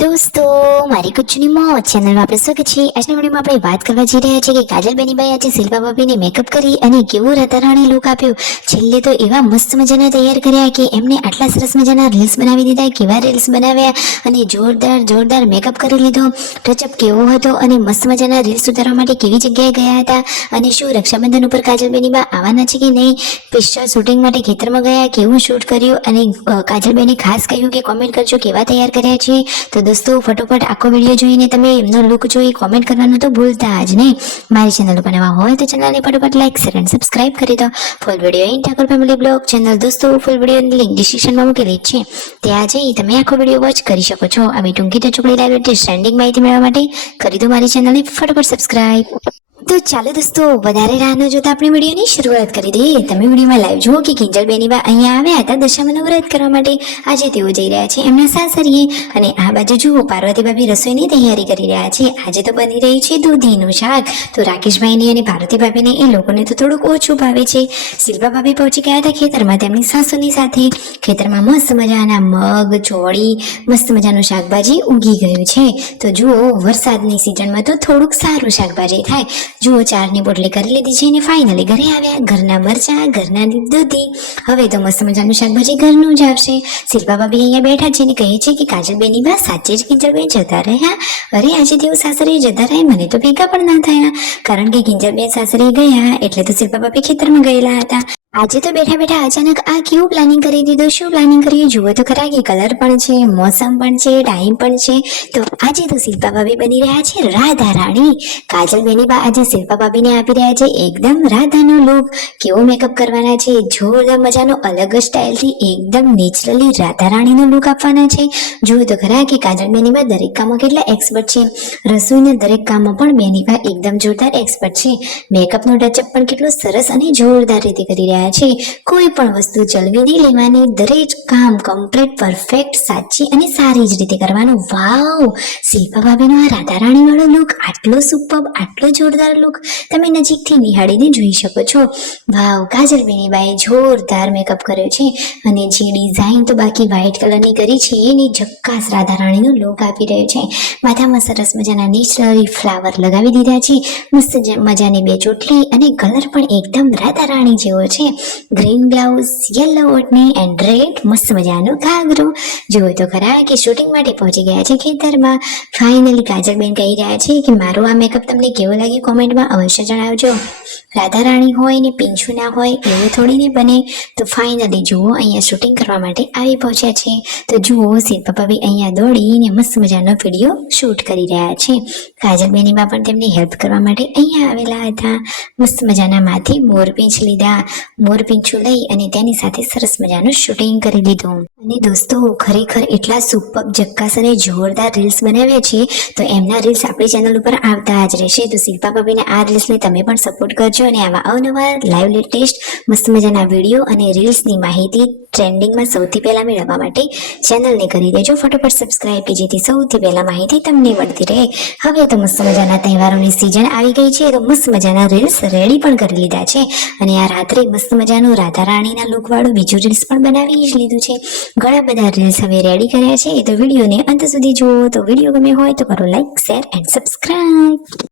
દોસ્તો મારી કુચની મોજ ચેનલમાં આપણે સ્વાગત છે। આજના વિડીયોમાં આપણે વાત કરવા જઈ રહ્યા છીએ કે કાજલ બેનીબાઈ આજે શિલ્પા ભાભીને મેકઅપ કરી અને કેવું રાધારાણી લુક આપ્યું। છેલ્લે તો એવા મસ્ત મજાના તૈયાર કર્યા કે એમને આટલા સરસ મજાના રીલ્સ બનાવી દીધા। કેવા રીલ્સ બનાવ્યા અને જોરદાર મેકઅપ કરી લીધો। ટચઅપ કેવો હતો અને મસ્ત મજાના રીલ્સ ઉતારવા માટે કેવી જગ્યાએ ગયા હતા અને શું રક્ષાબંધન ઉપર કાજલ બેનીબા આવવાના છે કે નહીં, પિક્ચર શૂટિંગ માટે ખેતરમાં ગયા, કેવું શૂટ કર્યું અને કાજલ બેને ખાસ કહ્યું કે કોમેન્ટ કરજો કેવા તૈયાર કર્યા છે। તો દોસ્તો ફટોફટ આખો વિડીયો જોઈને તમે એમનો લુક જોઈ કોમેન્ટ કરવાનું તો ભૂલતા જ નહીં। મારી ચેનલ ઉપર નવા હોય તો ચેનલને ફટોફટ લાઈક શેર અને સબસ્ક્રાઇબ કરી દો। Full video in Thakor family blog channel દોસ્તો ફૂલ વિડીયોની લિંક ડિસ્ક્રિપ્શનમાં મૂકેલી છે, ત્યાં જઈ તમે આખો વિડીયો વોચ કરી શકો છો। આવી ટૂંકી ટચુકડી લાઈવ લેટેસ્ટ ટ્રેન્ડિંગ માહિતી મેળવવા માટે કરી દો મારી ચેનલને ફટોફટ સબસ્ક્રાઇબ। તો ચાલો દોસ્તો વધારે રાહ ન જોતા આપણે વિડીયોની શરૂઆત કરી દઈએ। તમે વિડીયોમાં લાઈવ જુઓ કે કિંજલ બેનીબા અહીંયા આવ્યા હતા દશામાનું વ્રત કરવા માટે। આજે તેઓ જઈ રહ્યા છે એમના સાસરીએ અને આ બાજુ જુઓ પાર્વતી ભાભી રસોઈની તૈયારી કરી રહ્યા છે। આજે તો બની રહી છે દૂધીનું શાક। તો રાકેશભાઈને અને પાર્વતી ભાભીને એ લોકોને તો થોડુંક ઓછું ભાવે છે। શિલ્પા ભાભી પહોંચી ગયા હતા ખેતરમાં તેમની સાસુની સાથે। ખેતરમાં મસ્ત મજાના મગ ચોળી મસ્ત મજાનું શાકભાજી ઉગી ગયું છે। તો જુઓ વરસાદની સિઝનમાં તો થોડુંક સારું શાકભાજી થાય। જુઓ 4ની પોટલી કરી લીધી છે અને ફાઇનલી ઘરે આવ્યા। ઘરના મરચા, ઘરના દૂધી, હવે તો મસ્ત મજાનું શાકભાજી ઘરનું જ આવશે। શિલ્પા ભાભી અહીંયા બેઠા છે અને કહે છે કે કાજલ બેનીબા સાચે જ કિંજલબેન જતા રહ્યા? અરે આજે તેઓ સાસરે જતા રહ્યા, મને તો ભેગા પણ ના થયા, કારણ કે કિંજલબેન સાસરે ગયા એટલે તો શિલ્પા ભાભી ખેતરમાં ગયેલા હતા। આજે તો બેઠા બેઠા અચાનક આ કેવું પ્લાનિંગ કરી દીધું? શું પ્લાનિંગ કર્યું જુઓ તો ખરા કે કલર પણ છે, મોસમ પણ છે, ટાઈમ પણ છે। તો આજે તો શિલ્પા ભાભી બની રહ્યા છે રાધા રાણી। કાજલ બેનીબા આજે શિલ્પા ભાભીને આપી રહ્યા છે એકદમ રાધાનો લુક। કેવો મેકઅપ કરવાના છે, જોરદાર મજાનો અલગ સ્ટાઇલથી એકદમ નેચરલી રાધા રાણીનો લુક આપવાના છે। જુઓ તો ખરા કે કાજલ બેનીબા દરેક કામમાં કેટલા એક્સપર્ટ છે। રસોઈના દરેક કામમાં પણ બેનીબા એકદમ જોરદાર એક્સપર્ટ છે। મેકઅપનો ટચઅપ પણ કેટલો સરસ અને જોરદાર રીતે કરી રહ્યા છે। કોઈ પણ વસ્તુ ચલવી નહીં લેવાની, દરેક કામ કમ્પ્લીટ પરફેક્ટ સાચી અને સારી જ રીતે કરવાનું। વાવ, શિલ્પા ભાભીનો આ રાધા રાણી વાળો લુક આટલો સુપર્બ, આટલો જોરદાર લુક તમે નજીકથી નિહાળીને જોઈ શકો છો। વાવ, કાજલ બેનીબાએ જોરદાર મેકઅપ કર્યો છે અને જે ડિઝાઇન તો બાકી વ્હાઇટ કલરની કરી છે એની ઝક્કાસ રાધા રાણીનો લુક આપી રહ્યો છે। માથામાં સરસ મજાના નેચરલી ફ્લાવર લગાવી દીધા છે, મસ્ત મજાની બે ચોટલી અને કલર પણ એકદમ રાધા રાણી જેવો છે। ગ્રીન બ્લાઉઝ, યલો ઓઢણી એન્ડ રેડ મસ્ત મજાનો ઘાઘરો। જુઓ તો ખરા કે શૂટિંગ માટે પહોંચી ગયા છે ખેતરમાં। ફાઇનલી કાજલબેન કહી રહ્યા છે કે મારો આ મેકઅપ તમને કેવો લાગે કોમેન્ટમાં અવશ્ય જણાવજો। રાધા રાણી હોય ને પીંછું ના હોય એવું થોડીને બને। તો ફાઇનલી જુઓ અહીંયા શૂટિંગ કરવા માટે આવી પહોંચ્યા છે। તો જુઓ શિલ્પા ભાભી અહીંયા દોડીને મસ્ત મજાનો વિડીયો શૂટ કરી રહ્યા છે। કાજલ બેનીબા પણ તેમની હેલ્પ કરવા માટે અહીંયા આવેલા હતા। મસ્ત મજાના માથે મોરપીંછ લીધા, મોરપીંછું લઈ અને તેની સાથે સરસ મજાનું શૂટિંગ કરી લીધું। અને દોસ્તો ખરેખર એટલા સુપર ઝક્કાસ અને જોરદાર રીલ્સ બનાવ્યા છે તો એમના રીલ્સ આપણી ચેનલ ઉપર આવતા જ રહેશે। તો શિલ્પા ભાભીના આ રીલ્સને તમે પણ સપોર્ટ કરજો અને આવા અવનવા લાઈવ લેટેસ્ટ મસ્ત મજાના વિડીયો અને રીલ્સની માહિતી ટ્રેન્ડિંગમાં સૌથી પહેલા મેળવવા માટે ચેનલને કરી દેજો ફટોફટ સબસ્ક્રાઇબ કે જેથી સૌથી પહેલા માહિતી તમને મળતી રહે। હવે તો મસ્ત મજાના તહેવારોની સિઝન આવી ગઈ છે તો મસ્ત મજાના રીલ્સ રેડી પણ કરી લીધા છે અને આ રાત્રે મસ્ત મજાનું રાધા રાણીના લુક વાળું બીજું રીલ્સ પણ બનાવી જ લીધું છે। ઘણા બધા રીલ્સ હવે રેડી કર્યા છે તો વિડીયોને અંત સુધી જુઓ। તો વિડીયો ગમે હોય તો કરો લાઈક શેર એન્ડ સબસ્ક્રાઇબ।